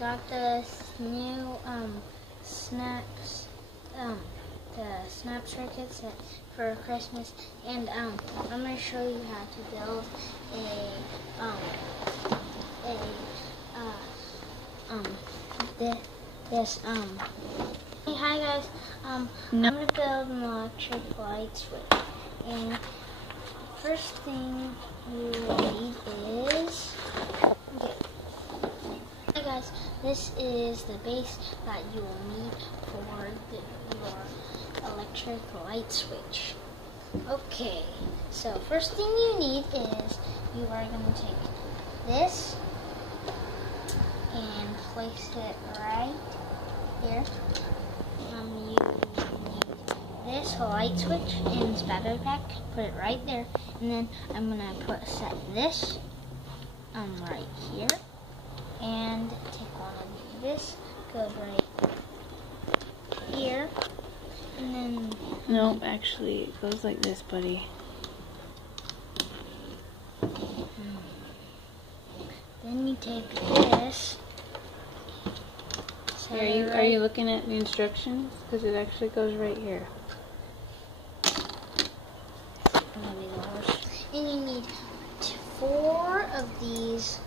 got this new the snap circuits for Christmas, and I'm gonna show you how to build Hey, hi guys. I'm gonna build an electric light switch, and first thing you need is Hi guys, this is the base that you will need for your electric light switch. Okay, so first thing you need is you are going to take this and place it right here. You need this light switch in this battery pack, put it right there, and then I'm going to set this right here. And take one of this, goes right here, and then... No, actually, it goes like this, buddy. Then you take this. Are you looking at the instructions? Because it actually goes right here. And you need 4 of these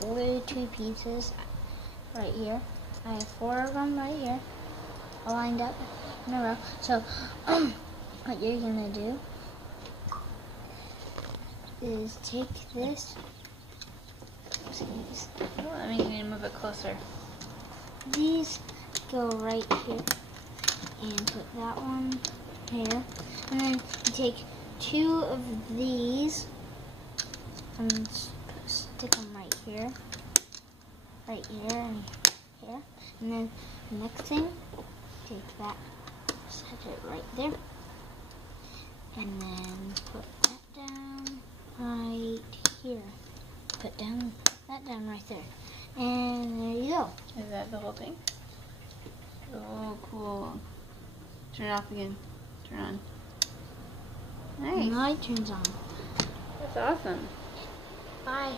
blue 2 pieces right here. I have 4 of them right here, all lined up in a row. So what you're gonna do is take this. Let me need to move it closer. These go right here, and put that one here, and then you take 2 of these and stick them right here, and here, and then the next thing, take that, set it right there, and then put that down right here. Put that down right there, and there you go. Is that the whole thing? Oh, cool. Turn it off again. Turn on. Nice. And the light turns on. That's awesome. Bye.